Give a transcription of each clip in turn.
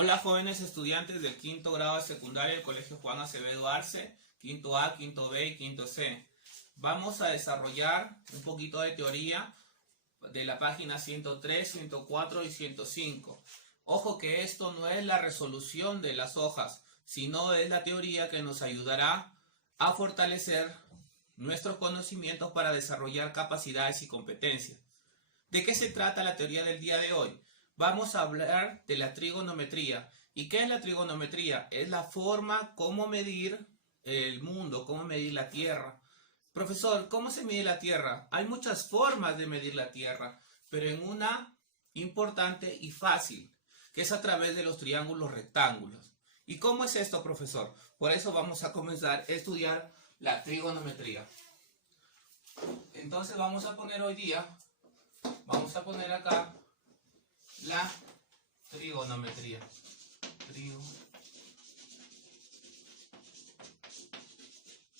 Hola jóvenes estudiantes del quinto grado de secundaria del Colegio Juan Acevedo Arce, quinto A, quinto B y quinto C. Vamos a desarrollar un poquito de teoría de la página 103, 104 y 105. Ojo que esto no es la resolución de las hojas, sino es la teoría que nos ayudará a fortalecer nuestros conocimientos para desarrollar capacidades y competencias. ¿De qué se trata la teoría del día de hoy? Vamos a hablar de la trigonometría. ¿Y qué es la trigonometría? Es la forma cómo medir el mundo, cómo medir la Tierra. Profesor, ¿cómo se mide la Tierra? Hay muchas formas de medir la Tierra, pero en una importante y fácil, que es a través de los triángulos rectángulos. ¿Y cómo es esto, profesor? Por eso vamos a comenzar a estudiar la trigonometría. Entonces vamos a poner hoy día, vamos a poner acá la trigonometría.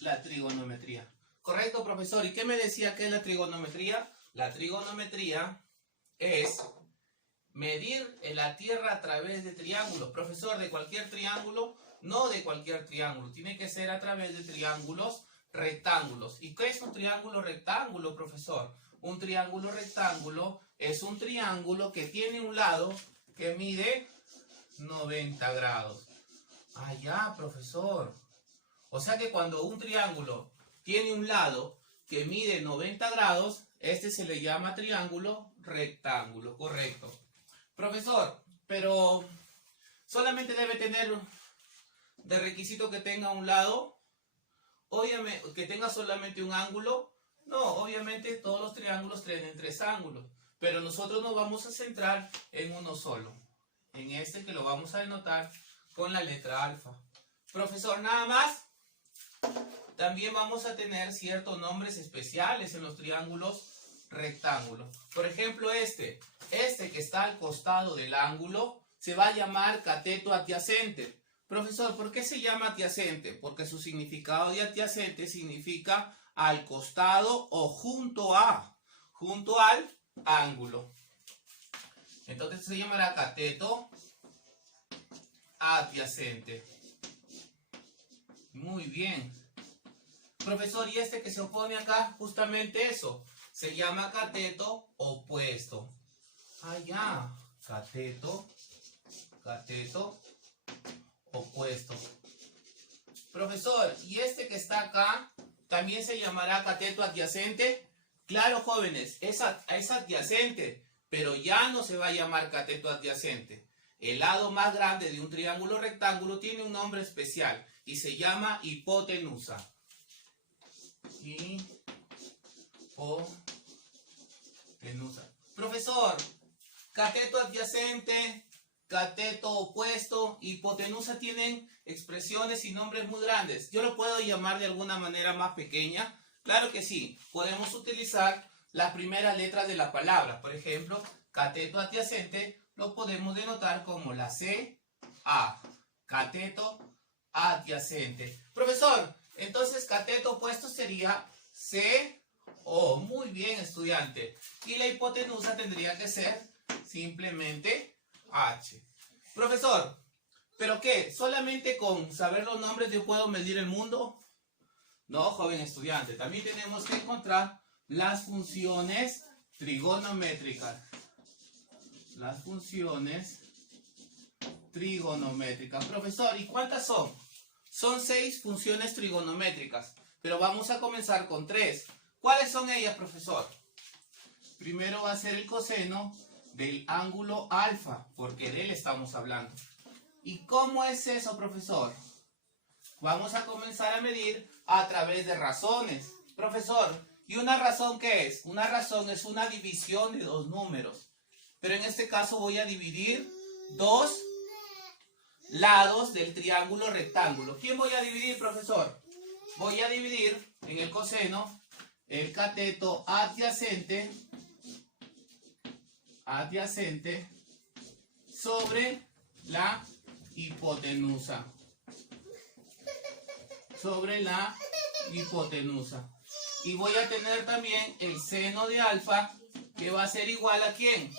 La trigonometría. Correcto, profesor. ¿Y qué me decía que es la trigonometría? La trigonometría es medir la Tierra a través de triángulos. Profesor, ¿de cualquier triángulo? No de cualquier triángulo. Tiene que ser a través de triángulos rectángulos. ¿Y qué es un triángulo rectángulo, profesor? Un triángulo rectángulo es un triángulo que tiene un lado que mide 90 grados. Ah, ya, profesor. O sea que cuando un triángulo tiene un lado que mide 90 grados, este se le llama triángulo rectángulo, correcto. Profesor, pero solamente debe tener de requisito que tenga un lado, obviamente, que tenga solamente un ángulo. No, obviamente todos los triángulos tienen tres ángulos, pero nosotros nos vamos a centrar en uno solo, en este que lo vamos a denotar con la letra alfa. Profesor, nada más. También vamos a tener ciertos nombres especiales en los triángulos rectángulos. Por ejemplo, este que está al costado del ángulo se va a llamar cateto adyacente. Profesor, ¿por qué se llama adyacente? Porque su significado de adyacente significa al costado o junto al ángulo. Entonces se llamará cateto adyacente. Muy bien. Profesor, y este que se opone acá, justamente eso, se llama cateto opuesto. Ah, ya. Cateto opuesto. Profesor, ¿y este que está acá también se llamará cateto adyacente? Claro, jóvenes, es adyacente, pero ya no se va a llamar cateto adyacente. El lado más grande de un triángulo rectángulo tiene un nombre especial y se llama hipotenusa. Hipotenusa. Profesor, cateto adyacente, cateto opuesto, hipotenusa tienen expresiones y nombres muy grandes. ¿Yo lo puedo llamar de alguna manera más pequeña? Claro que sí. Podemos utilizar las primeras letras de la palabra. Por ejemplo, cateto adyacente lo podemos denotar como la C-A. Cateto adyacente. Profesor, entonces cateto opuesto sería C-O. Muy bien, estudiante. Y la hipotenusa tendría que ser simplemente H. Profesor, ¿pero qué? ¿Solamente con saber los nombres yo puedo medir el mundo? No, joven estudiante. También tenemos que encontrar las funciones trigonométricas. Las funciones trigonométricas. Profesor, ¿y cuántas son? Son 6 funciones trigonométricas, pero vamos a comenzar con 3. ¿Cuáles son ellas, profesor? Primero va a ser el coseno del ángulo alfa, porque de él estamos hablando. ¿Y cómo es eso, profesor? Vamos a comenzar a medir a través de razones. Profesor, ¿y una razón qué es? Una razón es una división de dos números. Pero en este caso voy a dividir dos lados del triángulo rectángulo. ¿Quién voy a dividir, profesor? Voy a dividir en el coseno el cateto adyacente sobre la hipotenusa. Sobre la hipotenusa. Y voy a tener también el seno de alfa, que va a ser igual a ¿quién?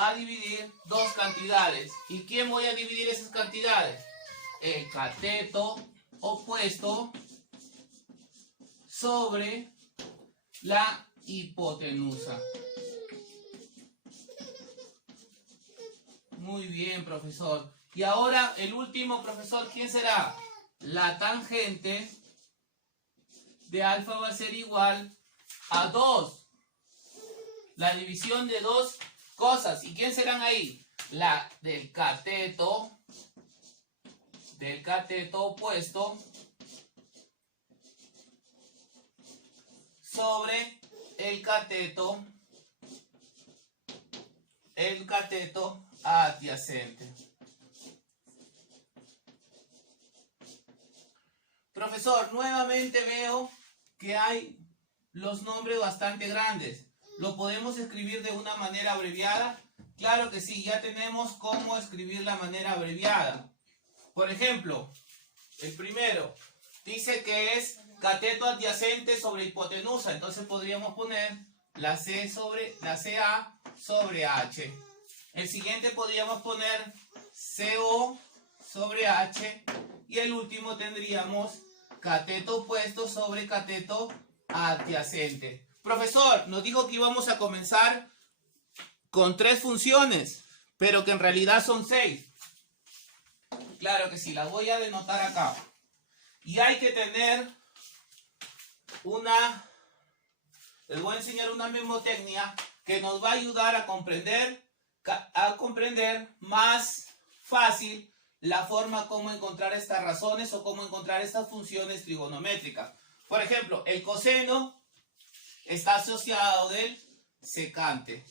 a dividir dos cantidades. ¿Y quién voy a dividir esas cantidades? El cateto opuesto sobre la hipotenusa. Muy bien, profesor. Y ahora el último, profesor, ¿quién será? La tangente de alfa va a ser igual a 2. La división de dos cosas. ¿Y quién serán ahí? La del cateto opuesto sobre el cateto adyacente. Profesor, nuevamente veo que hay los nombres bastante grandes. ¿Lo podemos escribir de una manera abreviada? Claro que sí, ya tenemos cómo escribir la manera abreviada. Por ejemplo, el primero dice que es cateto adyacente sobre hipotenusa. Entonces podríamos poner la CA sobre H. El siguiente podríamos poner CO sobre H. Y el último tendríamos cateto opuesto sobre cateto adyacente. Profesor, nos dijo que íbamos a comenzar con 3 funciones, pero que en realidad son 6. Claro que sí, las voy a denotar acá. Y hay que tener les voy a enseñar una mnemotecnia que nos va a ayudar a comprender más fácil la forma como encontrar estas razones o cómo encontrar estas funciones trigonométricas. Por ejemplo, el coseno está asociado del secante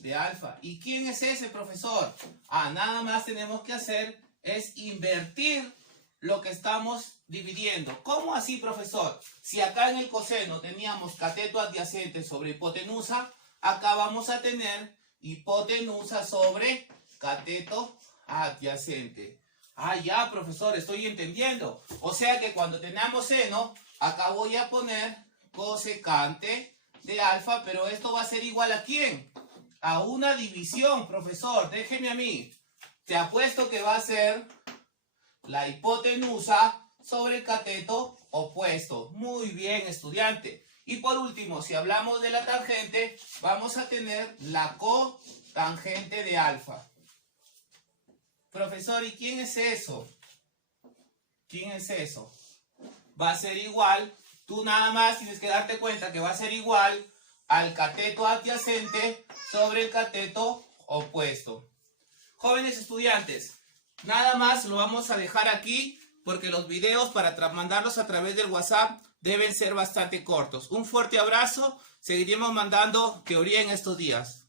de alfa. ¿Y quién es ese, profesor? Nada más tenemos que hacer es invertir lo que estamos dividiendo. ¿Cómo así, profesor? Si acá en el coseno teníamos cateto adyacente sobre hipotenusa, acá vamos a tener hipotenusa sobre cateto adyacente. Ya, profesor, estoy entendiendo. O sea que cuando tenemos seno, acá voy a poner cosecante de alfa, pero esto va a ser igual ¿a quién? A una división, profesor. Déjeme a mí. Te apuesto que va a ser la hipotenusa sobre el cateto opuesto. Muy bien, estudiante. Y por último, si hablamos de la tangente, vamos a tener la cotangente de alfa. Profesor, ¿y quién es eso? ¿Quién es eso? Va a ser igual, tú nada más tienes que darte cuenta que va a ser igual al cateto adyacente sobre el cateto opuesto. Jóvenes estudiantes, nada más lo vamos a dejar aquí porque los videos para mandarlos a través del WhatsApp deben ser bastante cortos. Un fuerte abrazo, seguiremos mandando teoría en estos días.